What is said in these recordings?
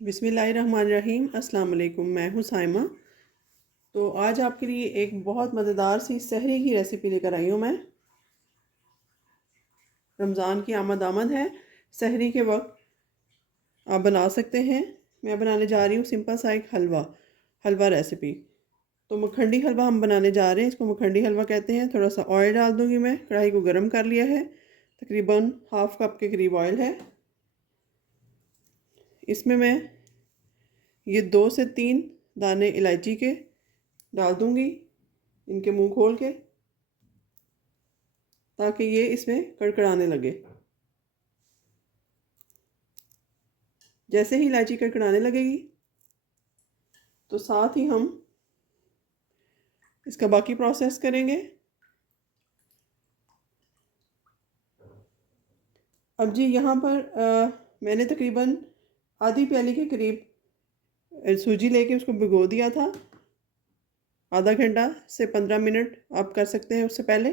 बिस्मिल्लाहिर्रहमानिर्रहीम। अस्सलाम वालेकुम। मैं हूँ साइमा। तो आज आपके लिए एक बहुत मज़ेदार सी सहरी की रेसिपी लेकर आई हूँ मैं। रमज़ान की आमद है। सहरी के वक्त आप बना सकते हैं। मैं बनाने जा रही हूँ सिंपल सा एक हलवा रेसिपी। तो मखंडी हलवा हम बनाने जा रहे हैं। इसको मखंडी हलवा कहते हैं। थोड़ा सा ऑयल डाल दूँगी मैं। कढ़ाई को गर्म कर लिया है। तकरीबन हाफ़ कप के करीब ऑयल है। इसमें मैं ये 2 से 3 दाने इलायची के डाल दूँगी, इनके मुंह खोल के, ताकि ये इसमें कड़कड़ाने लगे। जैसे ही इलायची कड़कड़ाने लगेगी तो साथ ही हम इसका बाकी प्रोसेस करेंगे। अब जी यहाँ पर मैंने तकरीबन आधी प्याली के करीब सूजी लेके उसको भिगो दिया था। आधा घंटा से 15 मिनट आप कर सकते हैं उससे पहले।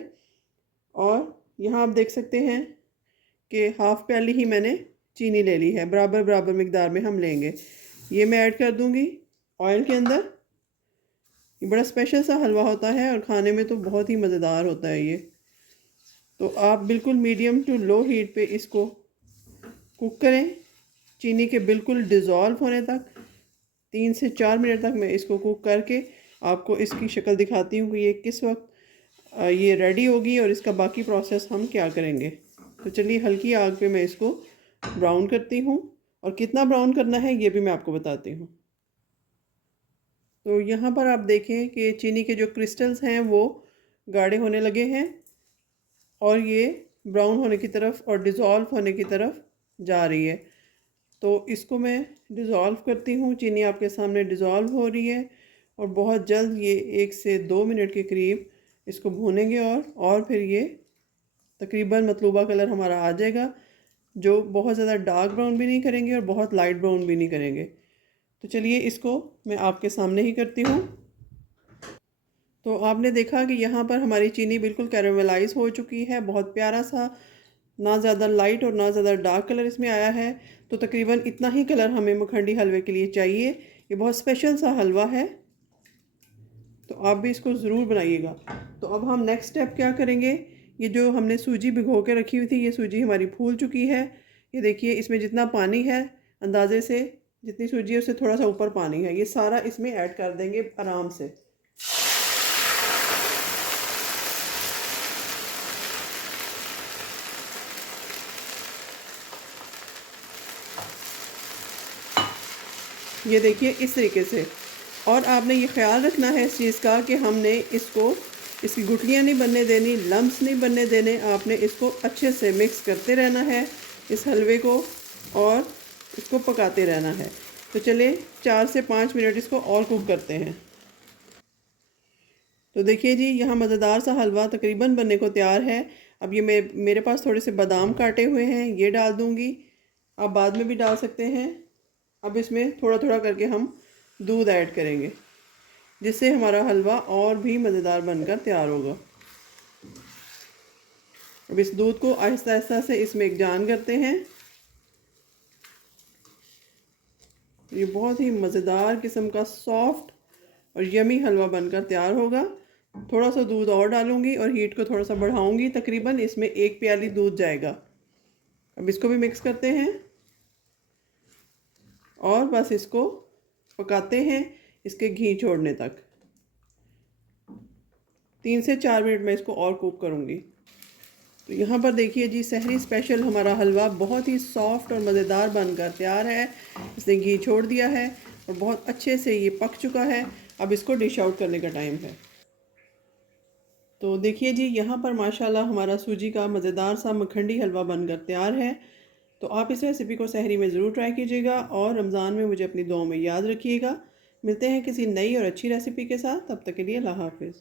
और यहाँ आप देख सकते हैं कि हाफ़ प्याली ही मैंने चीनी ले ली है। बराबर बराबर मिकदार में हम लेंगे। ये मैं ऐड कर दूँगी ऑयल के अंदर। ये बड़ा स्पेशल सा हलवा होता है और खाने में तो बहुत ही मज़ेदार होता है ये। तो आप बिल्कुल मीडियम टू लो हीट पे इसको कुक करें, चीनी के बिल्कुल डिज़ोल्व होने तक। 3 से 4 मिनट तक मैं इसको कुक करके आपको इसकी शक्ल दिखाती हूँ कि ये किस वक्त ये रेडी होगी और इसका बाकी प्रोसेस हम क्या करेंगे। तो चलिए हल्की आग पे मैं इसको ब्राउन करती हूँ, और कितना ब्राउन करना है ये भी मैं आपको बताती हूँ। तो यहाँ पर आप देखें कि चीनी के जो क्रिस्टल्स हैं वो गाढ़े होने लगे हैं और ये ब्राउन होने की तरफ और डिज़ोल्व होने की तरफ जा रही है। तो इसको मैं डिज़ोल्व करती हूँ। चीनी आपके सामने डिज़ोल्व हो रही है और बहुत जल्द ये 1 से 2 मिनट के करीब इसको भूनेंगे और फिर ये तकरीबन मतलूबा कलर हमारा आ जाएगा, जो बहुत ज़्यादा डार्क ब्राउन भी नहीं करेंगे और बहुत लाइट ब्राउन भी नहीं करेंगे। तो चलिए इसको मैं आपके सामने ही करती हूँ। तो आपने देखा कि यहाँ पर हमारी चीनी बिल्कुल कैरेमलाइज़ हो चुकी है। बहुत प्यारा सा, ना ज़्यादा लाइट और ना ज़्यादा डार्क कलर इसमें आया है। तो तकरीबन इतना ही कलर हमें मखंडी हलवे के लिए चाहिए। ये बहुत स्पेशल सा हलवा है, तो आप भी इसको ज़रूर बनाइएगा। तो अब हम नेक्स्ट स्टेप क्या करेंगे, ये जो हमने सूजी भिगो के रखी हुई थी, ये सूजी हमारी फूल चुकी है। ये देखिए इसमें जितना पानी है, अंदाजे से जितनी सूजी है उससे थोड़ा सा ऊपर पानी है, ये सारा इसमें ऐड कर देंगे आराम से। ये देखिए इस तरीके से। और आपने ये ख्याल रखना है इस चीज़ का कि हमने इसकी गुठलियाँ नहीं बनने देनी, लम्स नहीं बनने देने। आपने इसको अच्छे से मिक्स करते रहना है इस हलवे को, और इसको पकाते रहना है। तो चलिए 4 से 5 मिनट इसको और कुक करते हैं। तो देखिए जी यहाँ मज़ेदार सा हलवा तकरीबन बनने को तैयार है। अब ये मेरे पास थोड़े से बादाम काटे हुए हैं, ये डाल दूँगी। आप बाद में भी डाल सकते हैं। अब इसमें थोड़ा थोड़ा करके हम दूध ऐड करेंगे, जिससे हमारा हलवा और भी मज़ेदार बनकर तैयार होगा। अब इस दूध को आहिस्ता आहिस्ता से इसमें एकजान करते हैं। ये बहुत ही मज़ेदार किस्म का सॉफ्ट और यमी हलवा बनकर तैयार होगा। थोड़ा सा दूध और डालूंगी और हीट को थोड़ा सा बढ़ाऊंगी। तकरीबन इसमें 1 प्याली दूध जाएगा। अब इसको भी मिक्स करते हैं और बस इसको पकाते हैं इसके घी छोड़ने तक। 3 से 4 मिनट में इसको और कुक करूँगी। तो यहाँ पर देखिए जी सहरी स्पेशल हमारा हलवा बहुत ही सॉफ्ट और मज़ेदार बनकर तैयार है। इसने घी छोड़ दिया है और बहुत अच्छे से ये पक चुका है। अब इसको डिश आउट करने का टाइम है। तो देखिए जी यहाँ पर माशाल्लाह हमारा सूजी का मज़ेदार सा मखंडी हलवा बनकर तैयार है। तो आप इस रेसिपी को सहरी में ज़रूर ट्राई कीजिएगा और रमज़ान में मुझे अपनी दुआओं में याद रखिएगा। मिलते हैं किसी नई और अच्छी रेसिपी के साथ। तब तक के लिए अल्लाह हाफ़िज़।